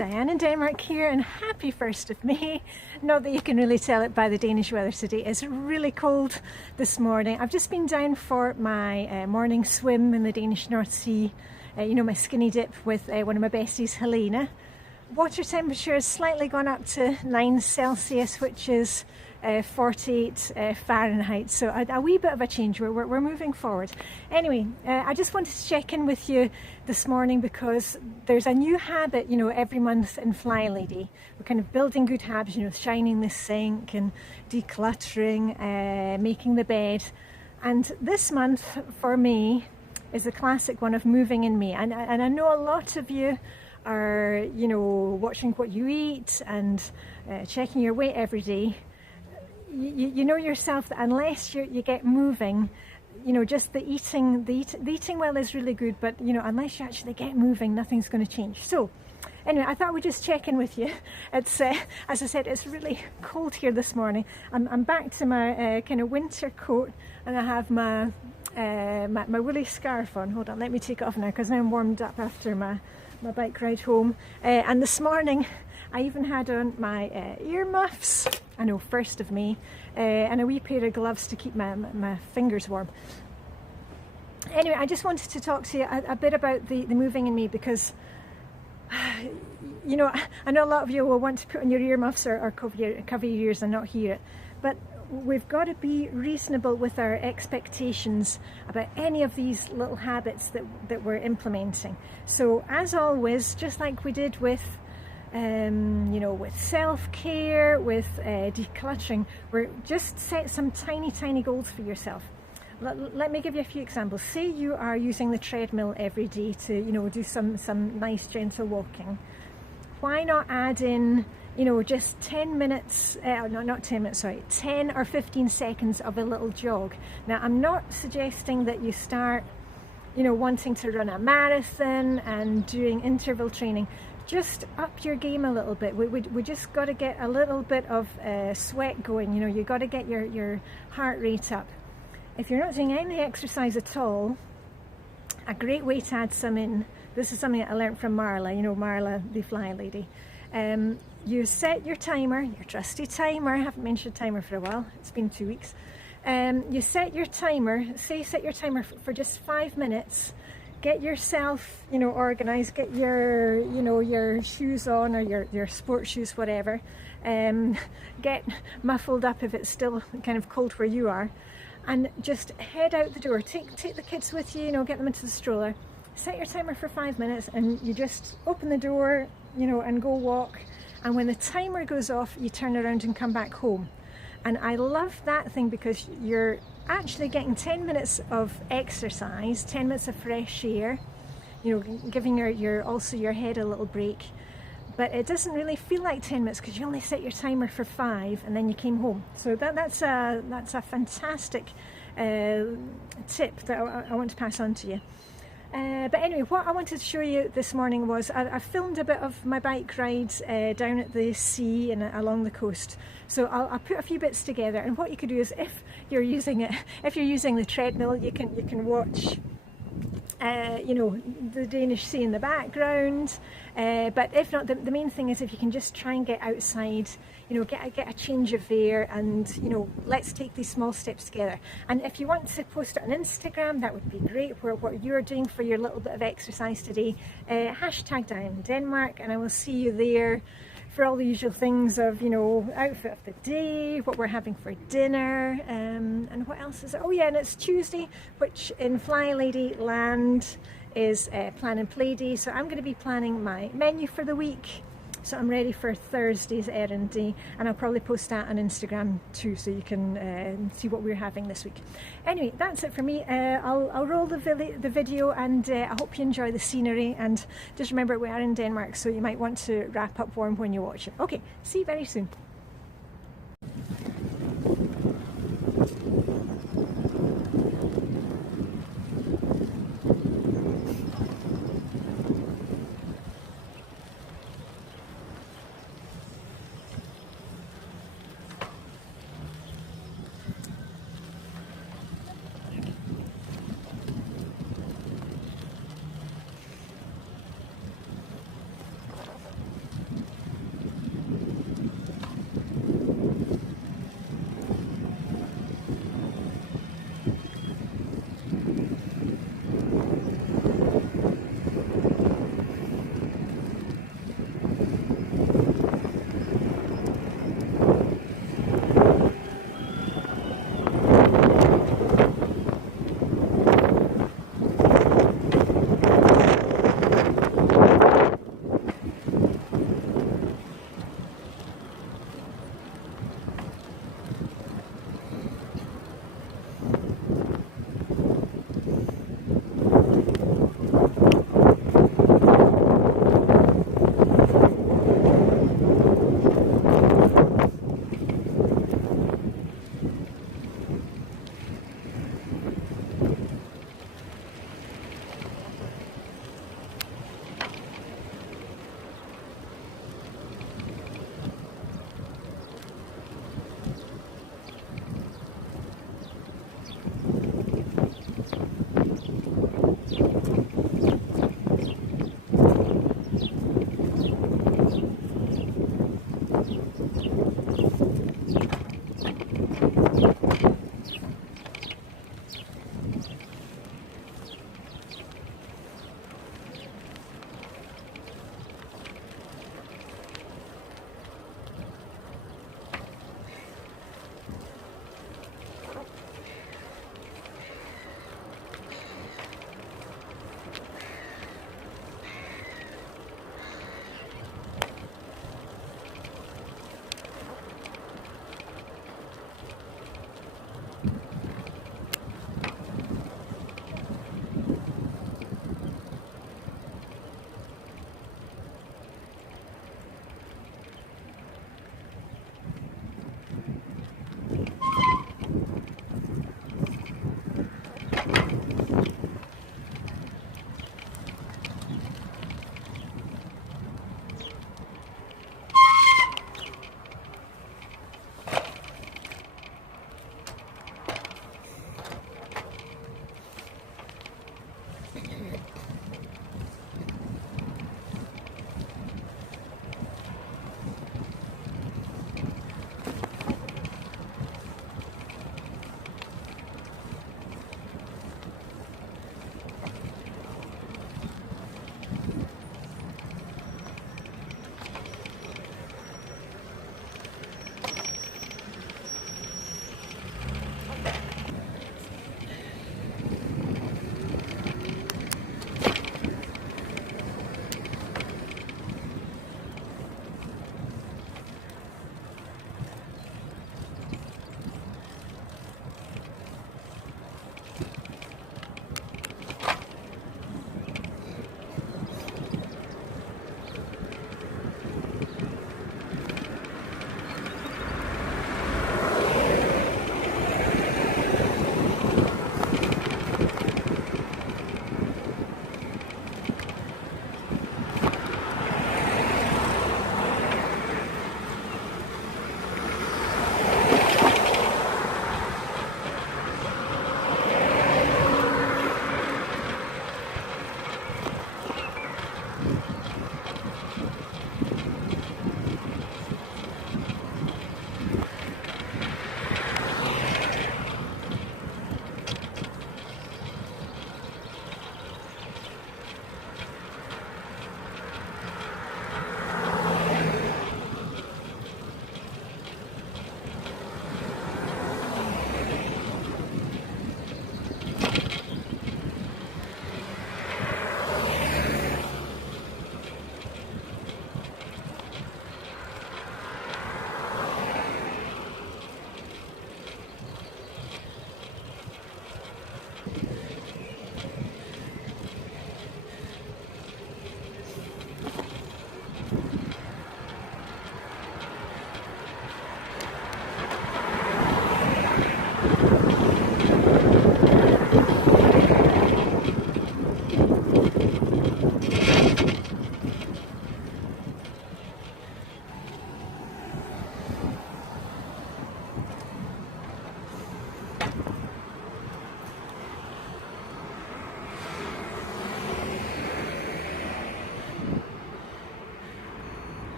Diane in Denmark here, and happy 1st of May. Not that you can really tell it by the Danish weather today. It's really cold this morning. I've just been down for my morning swim in the Danish North Sea, you know, my skinny dip with one of my besties, Helena. Water temperature has slightly gone up to 9 Celsius, which is 48 Fahrenheit, so a wee bit of a change. We're moving forward. Anyway, I just wanted to check in with you this morning because there's a new habit, you know, every month in Flylady. We're kind of building good habits, you know, shining the sink and decluttering, making the bed. And this month for me is a classic one of moving in May. And I know a lot of you are, you know, watching what you eat and checking your weight every day. You know yourself that unless you get moving, you know, just the eating well is really good, but you know, unless you actually get moving, nothing's going to change. So anyway, I thought we'd just check in with you. It's as I said, it's really cold here this morning. I'm back to my kind of winter coat, and I have my woolly scarf on. Hold on, let me take it off now because I'm warmed up after my bike ride home. And this morning I even had on my ear muffs. I know, 1st of May, and a wee pair of gloves to keep my fingers warm. Anyway, I just wanted to talk to you a bit about the moving in May because, you know, I know a lot of you will want to put on your earmuffs or cover your ears and not hear it, but we've got to be reasonable with our expectations about any of these little habits that we're implementing. So as always, just like we did with you know, with self-care, with decluttering, we're just set some tiny goals for yourself. Let me give you a few examples. Say you are using the treadmill every day to, you know, do some nice gentle walking. Why not add in, you know, just 10 minutes, not 10 minutes, sorry, 10 or 15 seconds of a little jog. Now, I'm not suggesting that you start, you know, wanting to run a marathon and doing interval training. Just up your game a little bit. We just got to get a little bit of sweat going. You know, you got to get your heart rate up. If you're not doing any exercise at all, a great way to add some in. This is something that I learned from Marla. You know, Marla, the Flylady. You set your timer, your trusty timer. I haven't mentioned timer for a while. It's been 2 weeks. You set your timer. Set your timer for just 5 minutes. Get yourself, you know, organized, get your, you know, your shoes on or your sports shoes, whatever. Get muffled up if it's still kind of cold where you are, and just head out the door. Take the kids with you, you know, get them into the stroller. Set your timer for 5 minutes and you just open the door, you know, and go walk. And when the timer goes off, you turn around and come back home. And I love that thing because you're actually getting 10 minutes of exercise, 10 minutes of fresh air, you know, giving also your head a little break. But it doesn't really feel like 10 minutes because you only set your timer for 5 and then you came home. So that's a fantastic tip that I want to pass on to you. But anyway, what I wanted to show you this morning was I filmed a bit of my bike rides down at the sea and along the coast. So I'll put a few bits together, and what you could do is if you're using the treadmill, you can watch you know, the Danish sea in the background. But if not, the main thing is if you can just try and get outside, you know, get a change of air, and you know, let's take these small steps together. And if you want to post it on Instagram, that would be great, what you're doing for your little bit of exercise today. Hashtag Diane in Denmark, and I will see you there for all the usual things of, you know, outfit of the day, what we're having for dinner, and what else is it? Oh yeah, and it's Tuesday, which in Flylady land is plan and play day. So I'm going to be planning my menu for the week. So I'm ready for Thursday's errand day, and I'll probably post that on Instagram too, so you can see what we're having this week. Anyway, that's it for me. I'll roll the video, and I hope you enjoy the scenery. And just remember, we are in Denmark, so you might want to wrap up warm when you watch it. Okay, see you very soon.